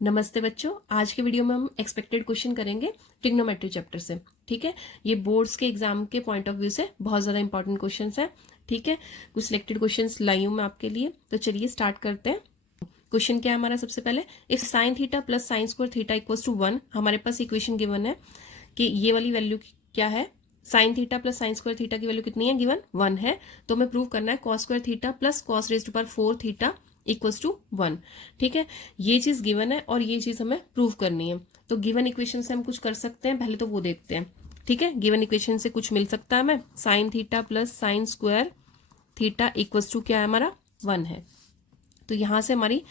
नमस्ते बच्चों, आज के वीडियो में हम एक्सपेक्टेड क्वेश्चन करेंगे ट्रिग्नोमेट्री चैप्टर से। ठीक है, ये बोर्ड्स के एग्जाम के पॉइंट ऑफ व्यू से बहुत ज़्यादा इंपॉर्टेंट क्वेश्चंस हैं। ठीक है, कुछ सिलेक्टेड क्वेश्चंस लाई हूँ मैं आपके लिए, तो चलिए स्टार्ट करते हैं। क्वेश्चन क्या है हमारा? सबसे पहले, if sine theta plus sine square theta equals to 1, हमारे पास इक्वेशन गिवन है कि ये वाली वैल्यू क्या है, sign theta plus sine square theta की वैल्यू कितनी है? गिवन 1 है। तो हमें प्रूव करना है cos square theta plus cos raise to power 4 theta equals to 1। ठीक है, ये चीज गिवन है और ये चीज हमें प्रूव करनी है। तो गिवन इक्वेशन से हम कुछ कर सकते हैं, पहले तो वो देखते हैं। ठीक है, गिवन इक्वेशन से कुछ मिल सकता है हमें। Sine theta plus sine square theta equals to क्या है हमारा? 1 है। तो यहां से हमारी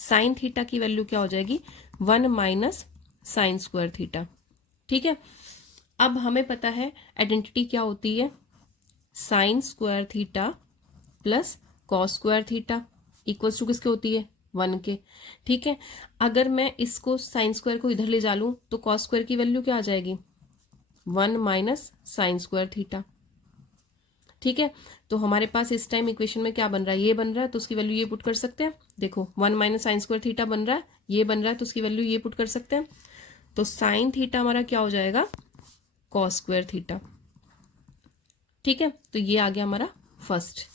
साइन थीटा की वैल्यू क्या हो जाएगी? 1 माइनस साइन स्क्वायर थीटा। ठीक है, अब हमें पता है आइडेंटिटी क्या होती है, sine square theta plus cos square theta equals to किसके होती है? 1 के। ठीक है, अगर मैं इसको साइन स्क्वायर को इधर ले जा लूं तो कॉस स्क्वायर की वैल्यू क्या आ जाएगी? 1 माइनस साइन स्क्वायर थीटा। ठीक है, तो हमारे पास इस टाइम इक्वेशन में क्या बन रहा है? ये बन रहा है, तो उसकी वैल्यू ये पुट कर सकते हैं। देखो 1 माइनस साइन स्क्वायर थीटा बन रहा है, ये बन रहा है, तो उसकी वैल्यू ये पुट कर सकते हैं। तो साइन थीटा हमारा क्या हो जाएगा? Cos square theta. ठीक है, तो ये आ गया हमारा फर्स्ट।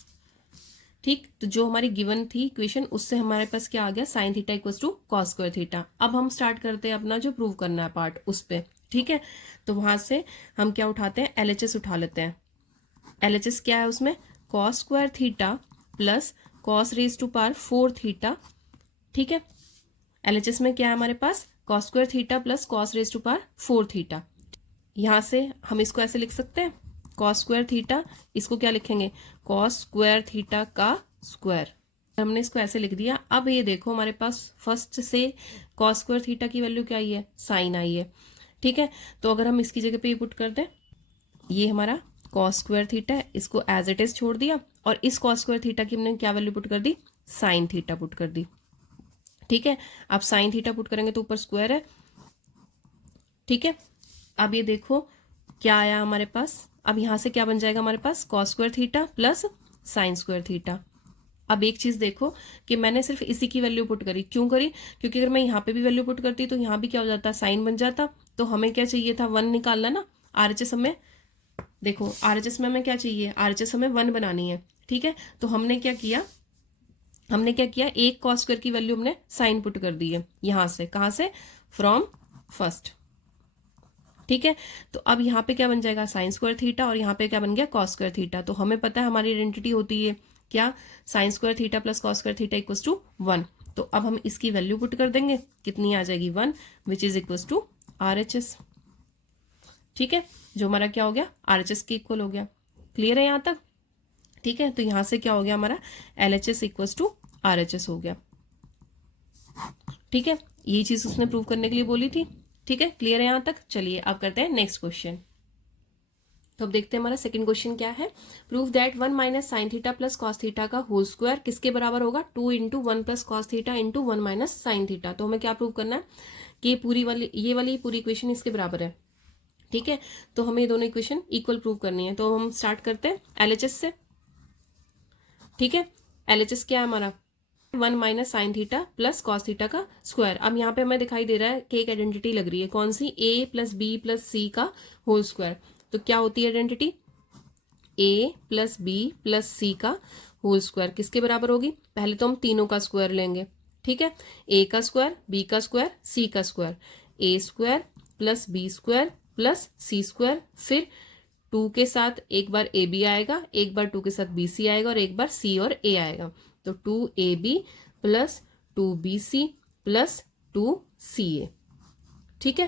ठीक, तो जो हमारी गिवन थी इक्वेशन, उससे हमारे पास क्या आ गया? Sine theta equals to cos square theta. अब हम स्टार्ट करते हैं अपना जो प्रूव करना है पार्ट, उस पे। ठीक है, तो वहां से हम क्या उठाते हैं? एलएचएस उठा लेते हैं। एलएचएस क्या है उसमें? Cos square theta plus cos raise to power 4 theta. ठीक है, एलएचएस में क्या है हमारे पास? Cos square theta plus cos raise to power 4 theta. यहां से हम इसको ऐसे लिख सकते हैं, कॉस स्क्वायर थीटा, इसको क्या लिखेंगे? कॉस स्क्वायर थीटा का स्क्वायर। हमने इसको ऐसे लिख दिया। अब ये देखो हमारे पास फर्स्ट से कॉस स्क्वायर थीटा की वैल्यू क्या आई है? साइन आई है। ठीक है, तो अगर हम इसकी जगह पे ये पुट कर दें, ये हमारा कॉस स्क्वायर थीटा है, इसको एज इट इज छोड़ दिया, और इस कॉस स्क्वायर थीटा की हमने क्या वैल्यू पुट कर दी? साइन थीटा पुट कर दी। ठीक है, अब साइन थीटा पुट करेंगे तो ऊपर स्क्वायर है। ठीक है, अब ये देखो क्या आया हमारे पास। अब यहां से क्या बन जाएगा हमारे पास? Cos square theta plus sine square theta. अब एक चीज देखो कि मैंने सिर्फ इसी की वैल्यू पुट करी। क्यों करी? क्योंकि अगर मैं यहाँ पे भी वैल्यू पुट करती तो यहाँ भी क्या हो जाता? साइन बन जाता। तो हमें क्या चाहिए था? 1 निकालना ना। आरएचएस हमें, देखो आरएचएस में हमें क्या चाहिए? आरएचएस हमें 1 बनानी है। ठीक है, तो हमने क्या किया? एक कॉस स्क्वायर की वैल्यू हमने साइन पुट कर दी है यहां से। कहां से? From first. ठीक है, तो अब यहाँ पे क्या बन जाएगा? साइन स्क्वायर थीटा, और यहाँ पे क्या बन गया? Cos square theta. तो हमें पता है हमारी आइडेंटिटी होती है क्या? Sine square theta plus cos square theta equals to 1। तो अब हम इसकी वैल्यू पुट कर देंगे, कितनी आ जाएगी? 1, which is equals to RHS. ठीक है, जो हमारा क्या हो गया? आरएचएस के इक्वल हो गया। क्लियर है यहाँ तक? ठीक है, तो यहां से क्या हो गया हमारा? एलएचएस इक्वल्स टू आरएचएस हो गया। ठीक है, यही चीज उसने प्रूव करने के लिए बोली थी। ठीक है, क्लियर है यहां तक? चलिए अब करते हैं नेक्स्ट क्वेश्चन। तो अब देखते हैं हमारा सेकंड क्वेश्चन क्या है। Prove that 1 minus sign theta plus cos theta का होल स्क्वायर किसके बराबर होगा? 2 into 1 plus cos theta into 1 minus sine theta. तो हमें क्या प्रूव करना है कि ये वाली पूरी इक्वेशन इसके बराबर है। ठीक है, तो हमें ये दोनों इक्वेशन इक्वल प्रूव करनी है। तो हम स्टार्ट करते हैं एलएचएस से। ठीक है, एलएचएस क्या है हमारा? 1 minus sign theta plus cos theta का स्क्वायर। अब यहाँ पे हमें दिखाई दे रहा है कि एक आइडेंटिटी लग रही है। कौन सी? ए प्लस बी प्लस सी का होल स्क्वायर। तो क्या होती है आइडेंटिटी? ए प्लस बी प्लस सी का होल स्क्वायर किसके बराबर होगी? पहले तो हम तीनों का स्क्वायर लेंगे। ठीक है, ए का स्क्वायर, बी का स्क्वायर, सी का square. A square plus B square plus C square, फिर 2 के साथ एक बार ए बी आएगा, एक बार 2 के साथ बी सी आएगा, और एक बार सी और ए आएगा। तो 2ab plus 2bc plus 2ca। ठीक है,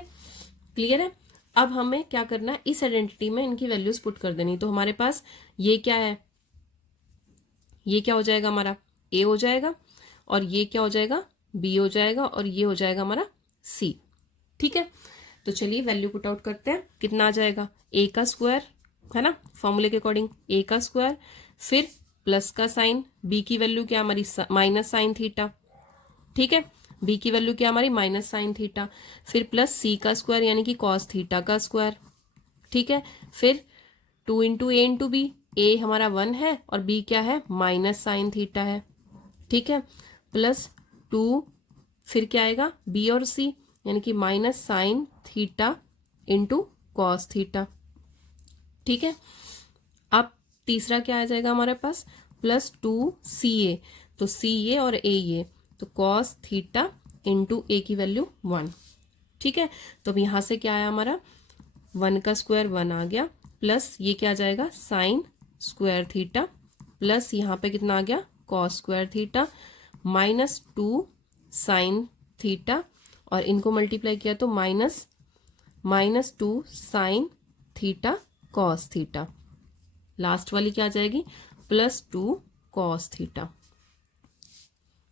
क्लियर है? अब हमें क्या करना है? इस आइडेंटिटी में इनकी वैल्यूज पुट कर देनी। तो हमारे पास ये क्या है? ये क्या हो जाएगा हमारा? a हो जाएगा, और ये क्या हो जाएगा? b हो जाएगा, और ये हो जाएगा हमारा c। ठीक है, तो चलिए वैल्यू पुट आउट करते हैं। कितना आ जाएगा? a का स्क्वायर है ना, फॉर्मूले के अकॉर्डिंग a का स्क्वायर, फिर प्लस का साइन, b की वैल्यू क्या हमारी? Minus sine theta. ठीक है, b की वैल्यू क्या हमारी? माइनस साइन थीटा, फिर प्लस c का स्क्वायर यानी कि कॉस थीटा का स्क्वायर। ठीक है, फिर 2 इंटू ए इंटू बी। ए हमारा 1 है और b क्या है? माइनस साइन थीटा है। ठीक है, प्लस 2, फिर क्या आएगा बी और सी, यानी कि minus sine theta into cos theta. ठीक है, अब तीसरा क्या आ जाएगा हमारे पास प्लस 2CA, तो CA और AE, तो कॉस थीटा इंटू ए की वैल्यू 1। ठीक है, तो अब यहाँ से क्या आया हमारा 1 का स्क्वायर 1 आ गया, प्लस ये क्या आ जाएगा साइन स्क्वायर थीटा, प्लस यहाँ पे कितना आ गया cos square theta, minus 2 sine theta, और इनको मल्टीप्लाई किया तो minus 2 sine theta cos theta. Last वाली क्या आ जाएगी प्लस 2 कॉस थीटा।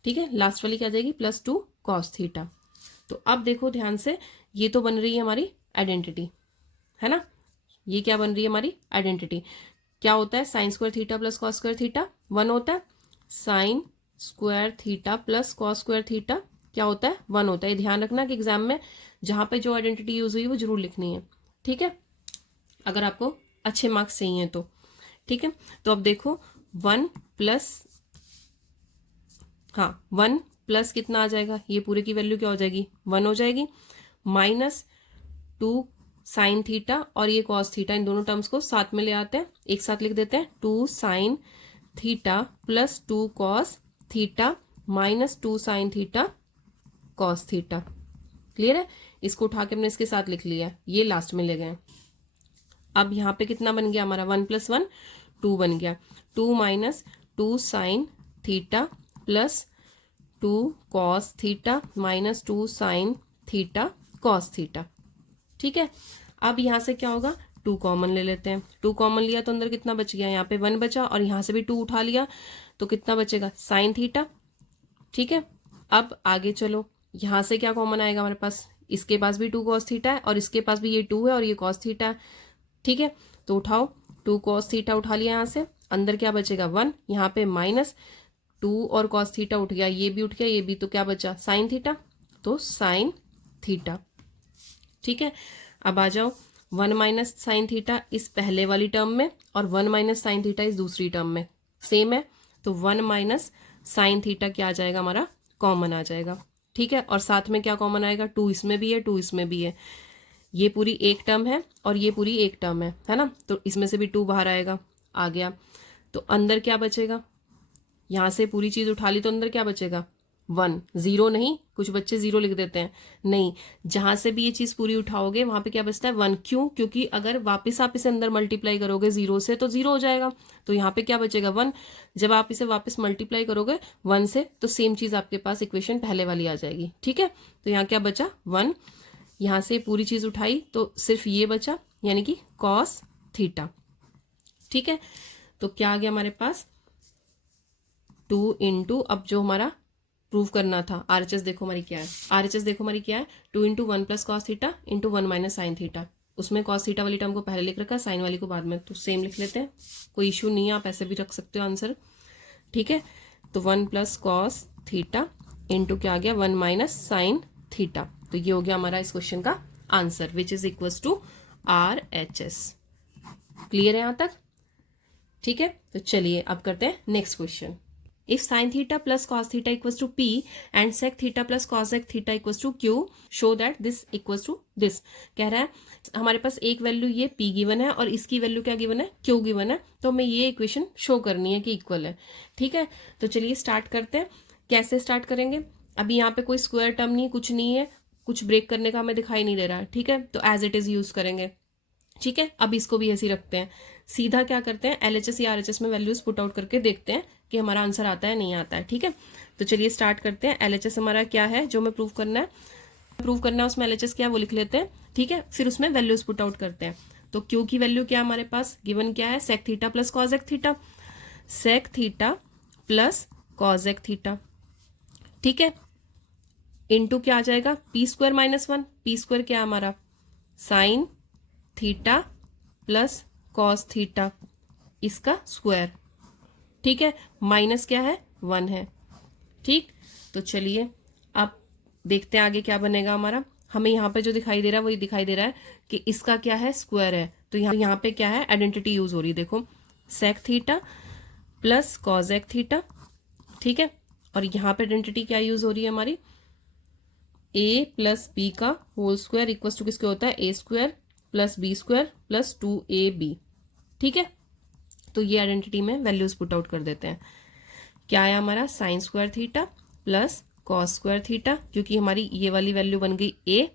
ठीक है, लास्ट वाली क्या आ जाएगी प्लस 2 कॉस थीटा। तो अब देखो ध्यान से, ये तो बन रही है हमारी आइडेंटिटी, है ना, ये क्या बन रही है हमारी आइडेंटिटी। क्या होता है sine square theta plus cos square theta 1 होता है, sine square theta plus cos square theta क्या होता है 1 होता है। ये ध्यान रखना कि एग्जाम में जहां पे जो आइडेंटिटी यूज हुई वो जरूर लिखनी है। ठीक है, अगर आपको अच्छे मार्क्स चाहिए तो। ठीक है, तो अब देखो 1 प्लस कितना आ जाएगा, ये पूरे की वैल्यू क्या हो जाएगी 1 हो जाएगी, माइनस 2 साइन थीटा और ये कॉस थीटा, इन दोनों टर्म्स को साथ में ले आते हैं, एक साथ लिख देते हैं 2 sine theta plus 2 cos theta minus 2 sine theta cos theta. Clear है, इसको उठा के हमने इसके साथ लिख लिया, ये लास्ट में ले गए। अब यहाँ पे कितना बन गया हमारा 1 + 1 2 बन गया, 2 minus 2 sine theta plus 2 cos theta minus 2 sine theta cos theta. ठीक है, अब यहाँ से क्या होगा 2 कॉमन ले लेते हैं, 2 कॉमन लिया तो अंदर कितना बच गया, यहाँ पे 1 बचा, और यहाँ से भी 2 उठा लिया तो कितना बचेगा साइन थीटा। ठीक है, अब आगे चलो, यहाँ से क्या कॉमन आएगा हमारे पास, इसके पास भी 2 कॉस थीटा है और इसके पास भी ये 2 है और ये कॉस थीटा है। ठीक है, तो उठाओ 2 कॉस थीटा उठा लिया, यहाँ से अंदर क्या बचेगा 1, यहाँ पे माइनस 2 और कॉस थीटा उठ गया, ये भी उठ गया, ये भी, तो क्या बचा साइन थीटा, तो साइन थीटा। ठीक है, अब आ जाओ 1 माइनस साइन थीटा इस पहले वाली टर्म में और 1 माइनस साइन थीटा इस दूसरी टर्म में सेम है, तो 1 माइनस साइन थीटा क्या आ जाएगा हमारा कॉमन आ जाएगा। ठीक है, और साथ में क्या कॉमन आएगा 2 इसमें भी है 2 इसमें भी है, ये पूरी एक टर्म है और ये पूरी एक टर्म है ना, तो इसमें से भी 2 बाहर आएगा, आ गया, तो अंदर क्या बचेगा, यहाँ से पूरी चीज उठा ली तो अंदर क्या बचेगा 1, 0 नहीं, कुछ बच्चे 0 लिख देते हैं, नहीं, जहां से भी ये चीज पूरी उठाओगे वहां पे क्या बचता है 1, क्यों, क्योंकि अगर वापस आप इसे अंदर मल्टीप्लाई करोगे 0 से तो 0 हो जाएगा, तो यहाँ पे क्या बचेगा 1, जब आप इसे वापस मल्टीप्लाई करोगे 1 से तो सेम चीज आपके पास इक्वेशन पहले वाली आ जाएगी। ठीक है, तो यहाँ क्या बचा 1, यहाँ से पूरी चीज उठाई तो सिर्फ ये बचा, यानी कि कॉस थीटा। ठीक है, तो क्या आ गया हमारे पास 2 इंटू, अब जो हमारा प्रूव करना था RHS देखो हमारी क्या है, RHS देखो हमारी क्या है 2 into 1 plus cos theta into 1 minus sine theta, उसमें कॉस थीटा वाली टर्म को पहले लिख रखा, साइन वाली को बाद में, तो सेम लिख लेते हैं, कोई इशू नहीं है, आप ऐसे भी रख सकते हो आंसर। ठीक है, तो 1 प्लस कॉस थीटा इंटू क्या आ गया 1 माइनस साइन थीटा, तो ये हो गया हमारा इस क्वेश्चन का answer, which is equals to RHS। Clear है यहां तक? ठीक है, तो चलिए अब करते हैं next question. If sine theta plus cos theta equals to P and sec theta plus cosec theta equals to Q, show that this equals to this. कह रहा है हमारे पास एक वैल्यू ये P गिवन है और इसकी वैल्यू क्या गिवन है Q गिवन है, तो हमें ये इक्वेशन शो करनी है कि इक्वल है। ठीक है, तो चलिए स्टार्ट करते हैं। कैसे स्टार्ट करेंगे, अभी यहाँ पे कोई स्क्वायर टर्म नहीं, कुछ नहीं है, कुछ ब्रेक करने का हमें दिखाई नहीं दे रहा है। ठीक है, तो एज इट इज यूज करेंगे। ठीक है, अब इसको भी ऐसे ही रखते हैं, सीधा क्या करते हैं LHS या RHS में वैल्यूज पुट आउट करके देखते हैं कि हमारा आंसर आता है नहीं आता है। ठीक है, तो चलिए स्टार्ट करते हैं। LHS हमारा क्या है जो हमें प्रूव करना है उसमें LHS क्या है वो लिख लेते हैं। ठीक है, फिर उसमें वैल्यूज पुट आउट करते हैं। तो Q की वैल्यू क्या हमारे पास गिवन क्या है, sec theta plus cosec theta, sec theta plus cosec theta. ठीक है, इंटू क्या आ जाएगा P² माइनस 1, P² क्या हमारा sign theta plus cos theta, इसका स्क्वायर। ठीक है, माइनस क्या है 1 है। ठीक, तो चलिए अब देखते हैं आगे क्या बनेगा हमारा। हमें यहाँ पे जो दिखाई दे रहा है वही दिखाई दे रहा है कि इसका क्या है स्क्वायर है, तो यहाँ पे क्या है आइडेंटिटी यूज हो रही है, देखो sec theta plus cosec theta. ठीक है, और यहाँ पे आइडेंटिटी क्या यूज हो रही है हमारी ए प्लस बी का होल स्क्वायर इक्वल टू किसके होता है, A square plus B square plus 2ab। ठीक है, तो ये आइडेंटिटी में वैल्यूज पुट आउट कर देते हैं। क्या आया हमारा, sign square theta plus cos square theta, क्योंकि हमारी ये वाली वैल्यू बन गई ए,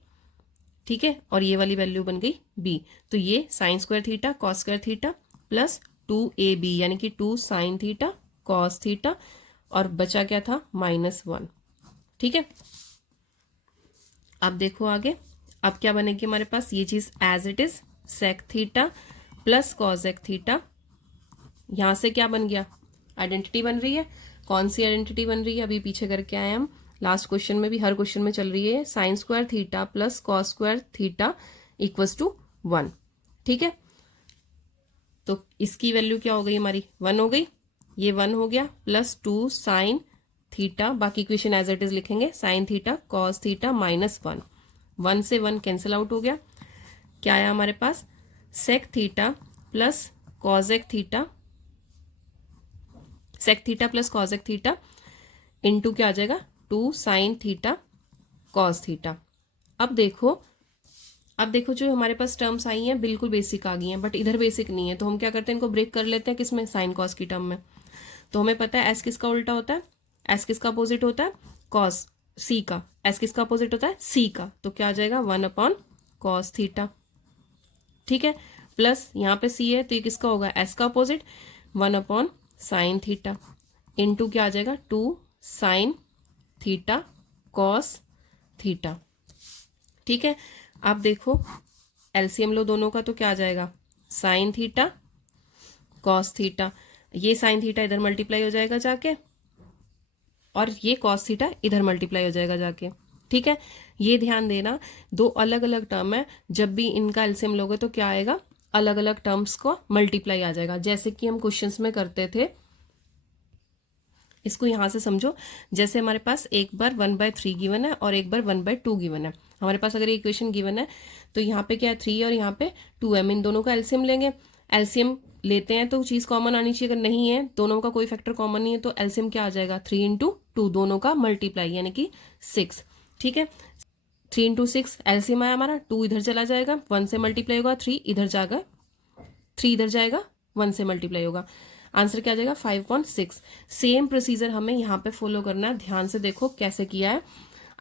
ठीक है, और ये वाली वैल्यू बन गई बी, तो ये sign square theta cos square theta plus 2ab यानी कि 2 साइन थीटा कॉस थीटा, और बचा क्या था, -1। ठीक है, अब देखो आगे, अब क्या बनेगी हमारे पास, ये चीज as it is sec theta plus cosec theta, यहां से क्या बन गया, आइडेंटिटी बन रही है। कौन सी आइडेंटिटी बन रही है, अभी पीछे करके आए हम, लास्ट क्वेश्चन में भी, हर क्वेश्चन में चल रही है, sine square theta plus cos square theta equals to 1। ठीक है, तो इसकी वैल्यू क्या हो गई हमारी, 1 हो गई, ये 1 हो गया, प्लस 2 साइन थीटा, बाकी इक्वेशन एज इट इज लिखेंगे, साइन थीटा कॉस थीटा -1, 1 से 1 कैंसिल आउट हो गया। क्या आया हमारे पास, sec theta plus cosec theta, sec theta plus cosec theta into क्या आ जाएगा, 2 साइन थीटा कॉस थीटा। अब देखो जो हमारे पास टर्म्स आई हैं बिल्कुल बेसिक आ गई हैं, बट इधर बेसिक नहीं है, तो हम क्या करते हैं, इनको ब्रेक कर लेते हैं, किसमें, साइन कॉस की टर्म में। तो हमें पता है एस किसका उल्टा होता है, एस किसका अपोजिट होता है, कॉस, सी का, एस किसका अपोजिट होता है, सी का, तो क्या आ जाएगा, 1 कॉस थीटा। ठीक है, प्लस यहाँ पे सी है तो ये किसका होगा, एस का अपोजिट, 1 साइन थीटा इनटू क्या आ जाएगा, 2 साइन थीटा कॉस थीटा। ठीक है, अब देखो एलसीएम लो दोनों का, तो क्या आ जाएगा, साइन थीटा कॉस थीटा, ये साइन थीटा इधर मल्टीप्लाई हो जाएगा जाके, और ये कॉस थीटा इधर मल्टीप्लाई हो जाएगा जाके। ठीक है, ये ध्यान देना, दो अलग अलग टर्म है, जब भी इनका एलसीएम लोगे तो क्या आएगा, अलग अलग टर्म्स को मल्टीप्लाई आ जाएगा, जैसे कि हम क्वेश्चंस में करते थे। इसको यहां से समझो, जैसे हमारे पास एक बार 1/3 गिवन है और एक बार 1/2 गिवन है। हमारे पास अगर इक्वेशन गिवन है तो यहाँ पे क्या है, 3 और यहाँ पे 2 है, इन दोनों का एलसीएम लेंगे। एलसीएम लेते हैं तो चीज कॉमन आनी चाहिए, अगर नहीं है, दोनों का कोई फैक्टर कॉमन नहीं है, तो एलसीएम क्या आ जाएगा, 3 × 2, दोनों का मल्टीप्लाई यानी कि 6। ठीक है, 3 × 6 एलसीएम आया हमारा, 2 इधर चला जाएगा, 1 से मल्टीप्लाई होगा, 3 इधर जाएगा, 3 इधर जाएगा, 1 से मल्टीप्लाई होगा, आंसर क्या आ जाएगा, 5.6। सेम प्रोसीजर हमें यहाँ पे फॉलो करना है, ध्यान से देखो कैसे किया है।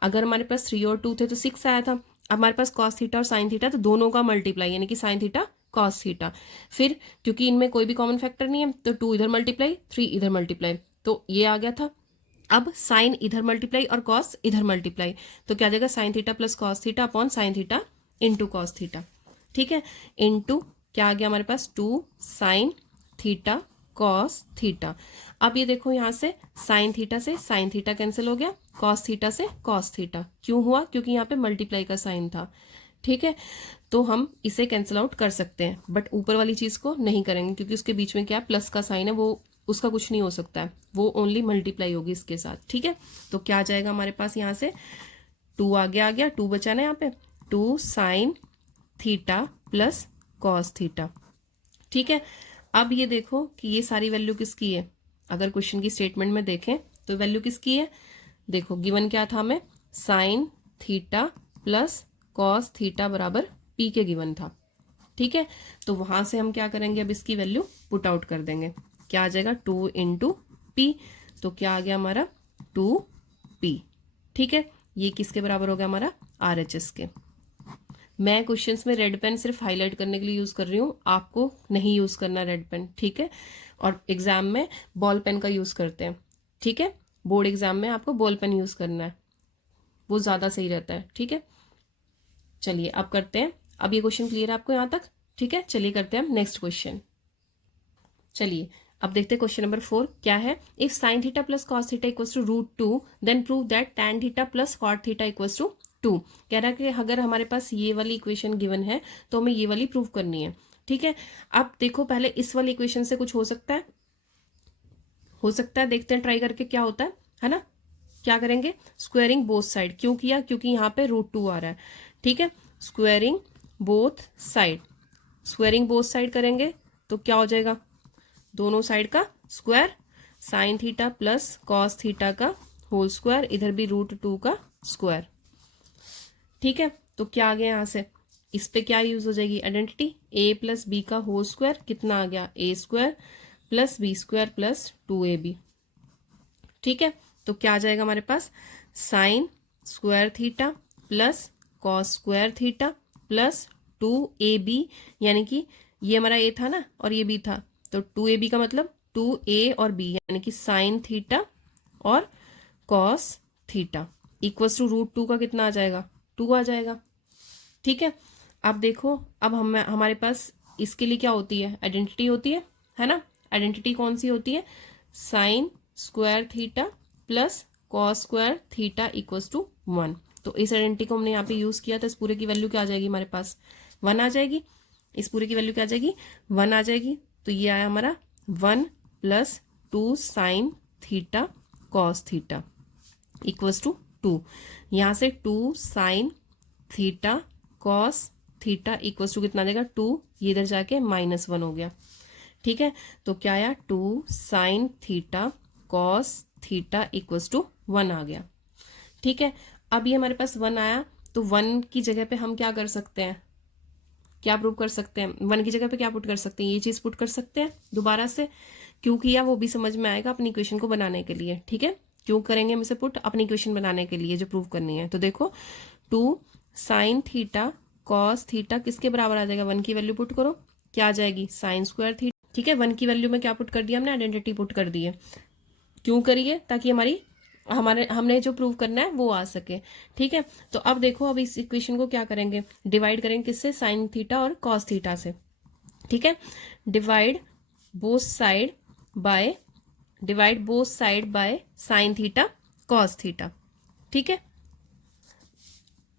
अगर हमारे पास 3 और 2 थे तो 6 आया था, अब हमारे पास कॉस थीटा और साइन थीटा, तो दोनों का मल्टीप्लाई यानी कि साइन थीटा कॉस थीटा, फिर क्योंकि इनमें कोई भी कॉमन फैक्टर नहीं है तो 2 इधर मल्टीप्लाई, 3 इधर मल्टीप्लाई, तो ये आ गया था। अब साइन इधर मल्टीप्लाई और कॉस इधर मल्टीप्लाई, तो क्या आ जाएगा, sine theta plus cos theta upon sine theta into cos theta. ठीक है, इंटू क्या आ गया हमारे पास, 2 साइन थीटा कॉस थीटा। अब ये देखो यहां से साइन थीटा से साइन थीटा कैंसिल हो गया, कॉस थीटा से कॉस थीटा, क्यों हुआ, क्योंकि यहाँ पे मल्टीप्लाई का साइन था। ठीक है, तो हम इसे कैंसिल आउट कर सकते हैं, बट ऊपर वाली चीज को नहीं करेंगे, क्योंकि उसके बीच में क्या प्लस का साइन है, वो उसका कुछ नहीं हो सकता है, वो ओनली मल्टीप्लाई होगी इसके साथ। ठीक है, तो क्या आ जाएगा हमारे पास, यहाँ से 2 आगे आ गया, 2 बचा ना यहाँ पे, 2 sine theta plus cos theta. ठीक है, अब ये देखो कि ये सारी वैल्यू किसकी है, अगर क्वेश्चन की स्टेटमेंट में देखें तो वैल्यू किसकी है, देखो गिवन क्या था हमें, sine theta plus cos theta बराबर पी के गिवन था। ठीक है, तो वहां से हम क्या करेंगे, अब इसकी वैल्यू पुट आउट कर देंगे, क्या आ जाएगा, 2 × p, तो क्या आ गया हमारा 2p। ठीक है, ये किसके बराबर हो गया हमारा, RHS के। मैं क्वेश्चंस में रेड पेन सिर्फ हाईलाइट करने के लिए यूज कर रही हूँ, आपको नहीं यूज करना रेड पेन। ठीक है, और एग्जाम में बॉल पेन का यूज करते हैं। ठीक है, बोर्ड एग्जाम में आपको बॉल पेन यूज करना है, वो ज्यादा सही रहता है। ठीक है, चलिए अब करते हैं, अब ये क्वेश्चन क्लियर है आपको यहाँ तक। ठीक है, चलिए करते हैं नेक्स्ट क्वेश्चन। चलिए अब देखते हैं क्वेश्चन नंबर 4 क्या है, if sine theta plus cos theta equals to √2 then prove that tan theta plus cot theta equals to 2। कह रहा है कि अगर हमारे पास ये वाली इक्वेशन गिवन है तो हमें ये वाली प्रूव करनी है। ठीक है, अब देखो पहले इस वाली इक्वेशन से कुछ हो सकता है, देखते हैं ट्राई करके क्या होता है ना। क्या करेंगे, स्क्वायरिंग बोथ साइड, क्यों किया, क्योंकि यहाँ पे √2 आ रहा है। ठीक है, स्क्वायरिंग बोथ साइड करेंगे तो क्या हो जाएगा, दोनों साइड का square, sign theta plus cos theta का होल स्क्वायर, इधर भी √2 का स्क्वायर। ठीक है, तो क्या आ गया यहाँ से, इस पे क्या यूज हो जाएगी आइडेंटिटी, a प्लस बी का होल स्क्वायर कितना आ गया a square plus B square plus 2ab। ठीक है, तो क्या आ जाएगा हमारे पास, sine square theta plus cos square theta plus 2ab, यानी कि ये हमारा a था ना और ये b था, तो 2ab का मतलब 2a और b, यानी कि साइन थीटा और कॉस थीटा इक्वल्स टू √2 का कितना आ जाएगा, 2 आ जाएगा। ठीक है, अब देखो, अब हमारे पास इसके लिए क्या होती है, आइडेंटिटी होती है ना। आइडेंटिटी कौन सी होती है, sine square theta plus cos square theta equals to 1। तो इस आइडेंटिटी को हमने यहाँ पे यूज किया, तो इस पूरे की वैल्यू क्या आ जाएगी हमारे पास, 1 आ जाएगी। इस पूरे की वैल्यू क्या आ जाएगी, 1 आ जाएगी। तो ये आया हमारा 1 plus 2 sine theta cos theta equals to 2। यहाँ से 2 sine theta cos theta equals to कितना आ जाएगा, 2, ये इधर जाके -1 हो गया। ठीक है, तो क्या आया, 2 sine theta cos theta equals to 1 आ गया। ठीक है, अब ये हमारे पास 1 आया, तो 1 की जगह पे हम क्या कर सकते हैं, क्या प्रूव कर सकते हैं, 1 की जगह पे क्या पुट कर सकते हैं, ये चीज पुट कर सकते हैं दोबारा से। क्यों किया वो भी समझ में आएगा अपनी इक्वेशन को बनाने के लिए। ठीक है, क्यों करेंगे हम इसे पुट, अपनी इक्वेशन बनाने के लिए जो प्रूव करनी है। तो देखो 2 साइन थीटा कॉस थीटा किसके बराबर आ जाएगा, 1 की वैल्यू पुट करो, क्या आ जाएगी, साइन स्क्वायर थीटा। ठीक है, 1 की वैल्यू में क्या पुट कर दिया हमने, आइडेंटिटी पुट कर दी है। क्यों करिए, ताकि हमने जो प्रूव करना है वो आ सके। ठीक है, तो अब देखो, अब इस इक्वेशन को क्या करेंगे, डिवाइड करेंगे किससे, साइन थीटा और कॉस थीटा से। ठीक है, divide both side by sine theta cos theta. ठीक है,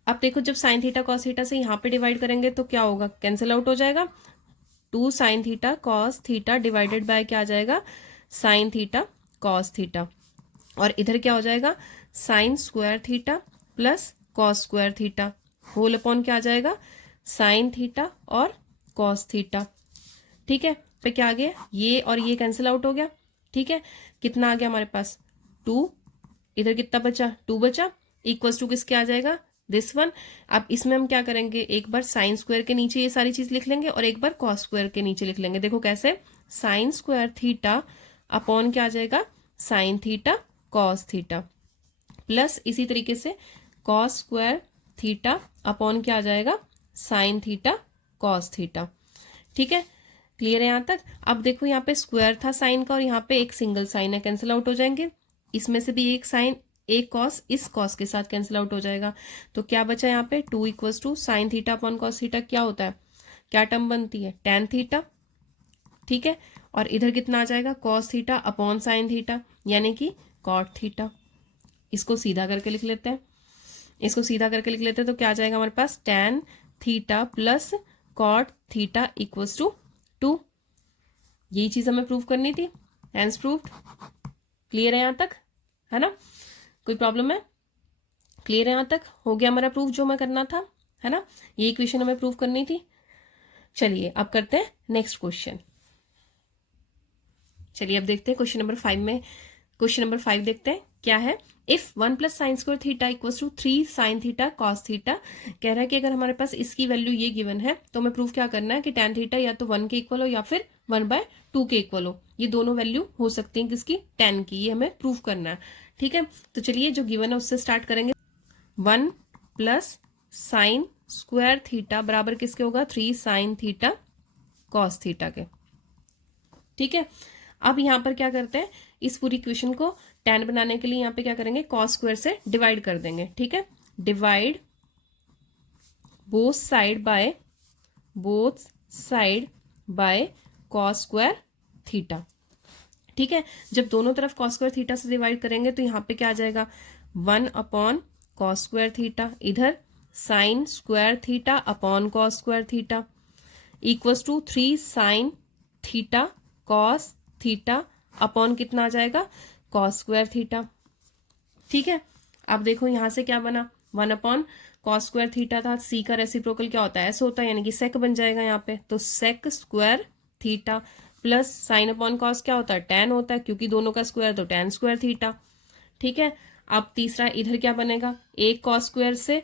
अब देखो, जब साइन थीटा कॉस थीटा से यहाँ पे डिवाइड करेंगे तो क्या होगा, कैंसिल आउट हो जाएगा। 2 sine theta cos theta divided by क्या आ जाएगा, साइन थीटा कॉस थीटा, और इधर क्या हो जाएगा, sine square theta plus cos square theta whole upon क्या आ जाएगा, साइन थीटा और कॉस थीटा। ठीक है, फिर क्या आ गया, ये और ये कैंसिल आउट हो गया। ठीक है, कितना आ गया हमारे पास, 2, इधर कितना बचा, 2 बचा, इक्वल्स टू किसके आ जाएगा, दिस वन। अब इसमें हम क्या करेंगे, एक बार साइन स्क्वायर के नीचे ये सारी चीज लिख लेंगे और एक बार कॉस स्क्वायर के नीचे लिख लेंगे। देखो कैसे, साइन स्क्वायर थीटा अपॉन क्या आ जाएगा, sine theta cos theta plus इसी तरीके से कॉस स्क्वायर थीटा अपॉन क्या आ जाएगा, साइन थीटा कॉस थीटा। ठीक है, क्लियर है यहाँ तक। अब देखो, यहाँ पे स्क्वायर था साइन का और यहाँ पे एक सिंगल साइन है, कैंसिल आउट हो जाएंगे। इसमें से भी एक साइन एक कॉस इस कॉस के साथ कैंसिल आउट हो जाएगा। तो क्या बचा यहाँ पे, 2 equals to sine theta upon cos theta क्या होता है, क्या टर्म बनती है, टेन थीटा। ठीक है, और इधर कितना आ जाएगा, cos theta upon sine theta, यानी कि कॉट थीटा। इसको सीधा करके लिख लेते हैं, तो क्या आ जाएगा हमारे पास, tan theta plus cot theta equals to 2। यही चीज हमें प्रूव करनी थी, हेंस प्रूव्ड। क्लियर है यहाँ तक, है ना, कोई प्रॉब्लम है, क्लियर है यहाँ तक, हो गया हमारा प्रूफ जो मैं करना था, है ना, ये इक्वेशन हमें प्रूव करनी थी। चलिए अब करते हैं नेक्स्ट क्वेश्चन। चलिए अब देखते हैं क्वेश्चन नंबर 5 में, क्वेश्चन नंबर 5 देखते हैं क्या है। If 1 plus sine square theta equals to 3 sine theta cos theta, कह रहा है कि अगर हमारे पास इसकी वैल्यू ये गिवन है तो हमें प्रूफ क्या करना है कि टेन थीटा या तो 1 के इक्वल हो या फिर 1/2 के इक्वल हो। ये दोनों वैल्यू हो सकती हैं किसकी, टेन की, ये हमें प्रूफ करना है। ठीक है, तो चलिए जो गिवन है उससे स्टार्ट करेंगे। 1 प्लस साइन स्क्वायर थीटा बराबर किसके होगा, 3 साइन थीटा कॉस थीटा के। ठीक है, अब यहां पर क्या करते हैं, इस पूरी इक्वेशन को tan बनाने के लिए यहाँ पे क्या करेंगे, कॉस स्क्वायर से डिवाइड कर देंगे। ठीक है, divide both side by cos square theta. ठीक है, जब दोनों तरफ कॉस स्क्वायर थीटा से डिवाइड करेंगे तो यहाँ पे क्या आ जाएगा, 1 अपॉन कॉस स्क्वायर थीटा, इधर sine square theta upon cos square theta equals to 3 sine theta cos theta upon कितना आ जाएगा, कॉस स्क्वायर थीटा। ठीक है, अब देखो यहां से क्या बना, 1 अपॉन कॉस स्क्वायर थीटा था, सी का रेसिप्रोकल क्या होता है, एस होता है, यानी कि सेक बन जाएगा यहाँ पे, तो sec square theta plus sine upon cos क्या होता है, टेन होता है, क्योंकि दोनों का स्क्वायर तो टेन स्क्वायर थीटा। ठीक है, अब तीसरा इधर क्या बनेगा, एक कॉस स्क्वायर से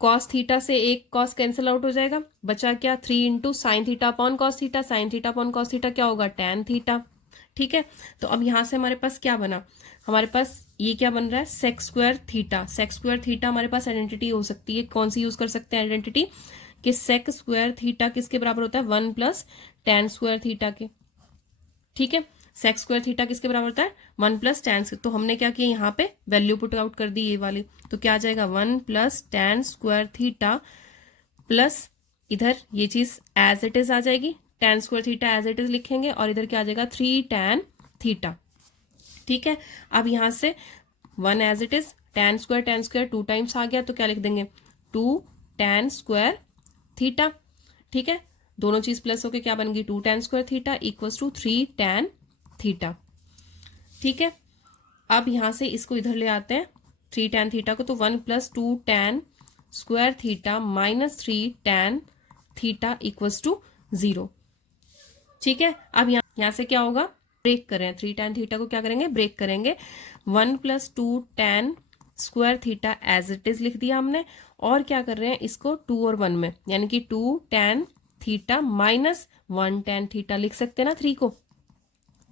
कॉस थीटा से एक कॉस कैंसिल आउट हो जाएगा, बचा क्या 3 into sine theta upon cos theta, sign theta upon cos theta क्या होगा टैन थीटा। ठीक है, तो अब यहां से हमारे पास क्या बना, हमारे पास ये क्या बन रहा है sec square theta. Sec square theta हमारे पास आइडेंटिटी हो सकती है, कौन सी यूज कर सकते हैं आइडेंटिटी कि सेक स्क्वायर थीटा किसके बराबर होता है 1 प्लस टैन स्क्वायर थीटा के। ठीक है, सेक स्क्वायर थीटा किसके बराबर होता है 1 प्लस टैन। तो हमने क्या किया यहाँ पे वैल्यू पुट आउट कर दी ये वाली, तो क्या आ जाएगा 1 plus tan square theta plus इधर ये चीज एज इट इज आ जाएगी, tan square theta as it is लिखेंगे और इधर क्या आ जाएगा 3 टैन थीटा। ठीक है, अब यहां से 1 as it is, tan square 2 times आ गया तो क्या लिख देंगे 2 टैन स्क्वायर थीटा। ठीक है, दोनों चीज प्लस होके क्या बन गई 2 tan square theta equals to 3 tan theta. ठीक है, अब यहां से इसको इधर ले आते हैं 3 टैन थीटा को, तो 1 plus 2 tan square theta minus 3 tan theta equals to 0। ठीक है, अब यहां से क्या होगा ब्रेक करें 3 टैन थीटा को, क्या करेंगे ब्रेक करेंगे, 1 plus 2 tan square theta as it is लिख दिया हमने, और क्या कर रहे हैं इसको 2 और 1 में, यानी कि 2 tan theta minus 1 tan theta लिख सकते हैं ना, 3 को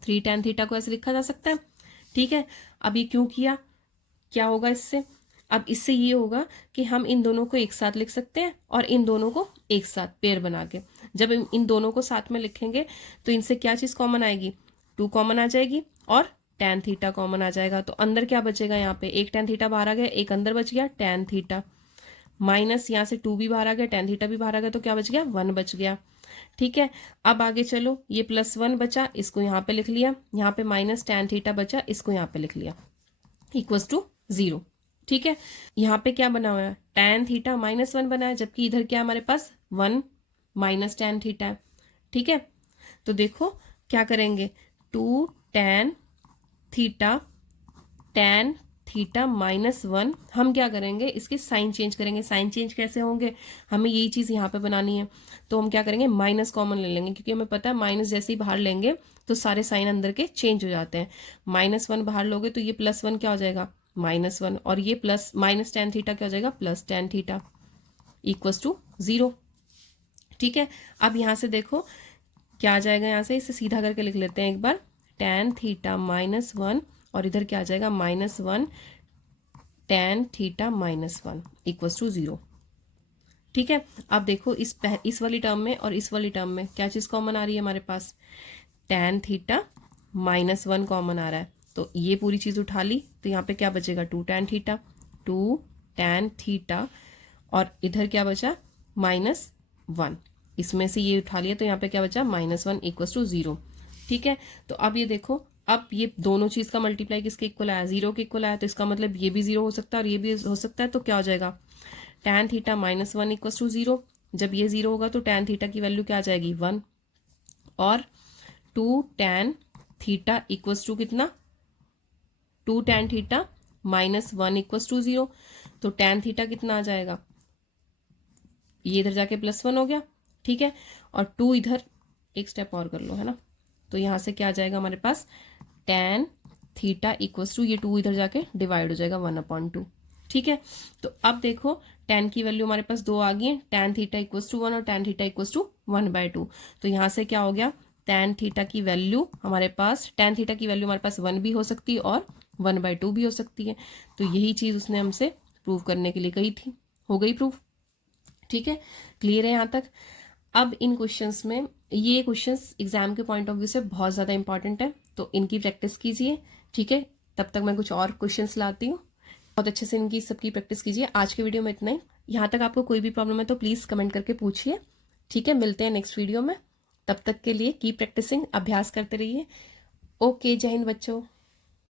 3 टैन थीटा को ऐसे लिखा जा सकता है। ठीक है, अब ये क्यों किया, क्या होगा इससे, अब इससे ये होगा कि हम इन दोनों को एक साथ लिख सकते हैं और इन दोनों को एक साथ पेयर बना के, जब इन दोनों को साथ में लिखेंगे तो इनसे क्या चीज कॉमन आएगी 2 कॉमन आ जाएगी और टैन थीटा कॉमन आ जाएगा, तो अंदर क्या बचेगा यहाँ पे एक टैन थीटा बाहर आ गया, एक अंदर बच गया टैन थीटा, माइनस यहाँ से 2 भी बाहर आ गया, टैन थीटा भी बाहर आ गया, तो क्या बच गया 1 बच गया। ठीक है, अब आगे चलो, ये +1 बचा, इसको यहाँ पे लिख लिया, यहाँ पे माइनस टैन थीटा बचा, इसको यहाँ पे लिख लिया इक्वल्स टू 0। ठीक है, यहाँ पे क्या बना हुआ है टैन थीटा -1 बना है, जबकि इधर क्या हमारे पास 1 माइनस टैन थीटा है। ठीक है, तो देखो क्या करेंगे 2 टैन थीटा टैन थीटा -1, हम क्या करेंगे इसके साइन चेंज करेंगे। साइन चेंज कैसे होंगे, हमें यही चीज यहाँ पे बनानी है, तो हम क्या करेंगे माइनस कॉमन ले लेंगे, क्योंकि हमें पता है माइनस जैसे ही बाहर लेंगे तो सारे साइन अंदर के चेंज हो जाते हैं। -1 बाहर लोगे तो ये +1 क्या हो जाएगा -1, और ये प्लस माइनस टैन थीटा क्या हो जाएगा plus tan theta equals to 0। ठीक है, अब यहाँ से देखो क्या आ जाएगा, यहाँ से इसे सीधा करके लिख लेते हैं एक बार, टैन थीटा -1 और इधर क्या आ जाएगा -1 टैन थीटा -1 इक्वल्स टू 0। ठीक है, अब देखो इस वाली टर्म में और इस वाली टर्म में क्या चीज कॉमन आ रही है हमारे पास, टैन थीटा -1 कॉमन आ रहा है, तो ये पूरी चीज उठा ली, तो यहाँ पे क्या बचेगा 2 टैन थीटा और इधर क्या बचा -1, इसमें से ये उठा लिया तो यहाँ पे क्या बचा -1 इक्वल्स टू 0। ठीक है, तो अब ये देखो, अब ये दोनों चीज का मल्टीप्लाई किसके इक्वल आया 0 के इक्वल आया, तो इसका मतलब ये भी 0 हो सकता है और ये भी हो सकता है, तो क्या हो जाएगा टैन थीटा -1 इक्वल्स टू 0। जब ये 0 होगा तो टैन थीटा की वैल्यू क्या आ जाएगी 1, और 2 टैन थीटा इक्वल्स टू कितना 2 टैन थीटा -1 इक्वल्स टू 0, तो टैन थीटा कितना आ जाएगा, ये इधर जाके +1 हो गया। ठीक है, और 2 इधर एक स्टेप और कर लो, है ना, तो यहां से क्या आ जाएगा हमारे पास टैन थीटा इक्वल्स टू, ये 2 इधर जाके डिवाइड हो जाएगा 1/2। ठीक है, तो अब देखो टैन की वैल्यू हमारे पास 2 आ गई है, टैन थीटा इक्वल्स टू 1 और टैन थीटा इक्वल्स टू 1/2, तो यहां से क्या हो गया टैन थीटा की वैल्यू हमारे पास, टैन थीटा की वैल्यू हमारे पास 1 भी हो सकती है और 1/2 भी हो सकती है, तो यही चीज उसने हमसे प्रूव करने के लिए कही थी, हो गई प्रूफ। ठीक है, क्लियर है यहाँ तक। अब इन क्वेश्चंस में, ये क्वेश्चंस एग्जाम के पॉइंट ऑफ व्यू से बहुत ज़्यादा इंपॉर्टेंट है, तो इनकी प्रैक्टिस कीजिए। ठीक है, तब तक मैं कुछ और क्वेश्चंस लाती हूँ, बहुत अच्छे से इनकी सबकी प्रैक्टिस कीजिए। आज के वीडियो में इतना ही, यहाँ तक आपको कोई भी प्रॉब्लम है तो प्लीज़ कमेंट करके पूछिए। ठीक है, मिलते हैं नेक्स्ट वीडियो में, तब तक के लिए कीप प्रैक्टिसिंग, अभ्यास करते रहिए। ओके, जय हिंद बच्चों।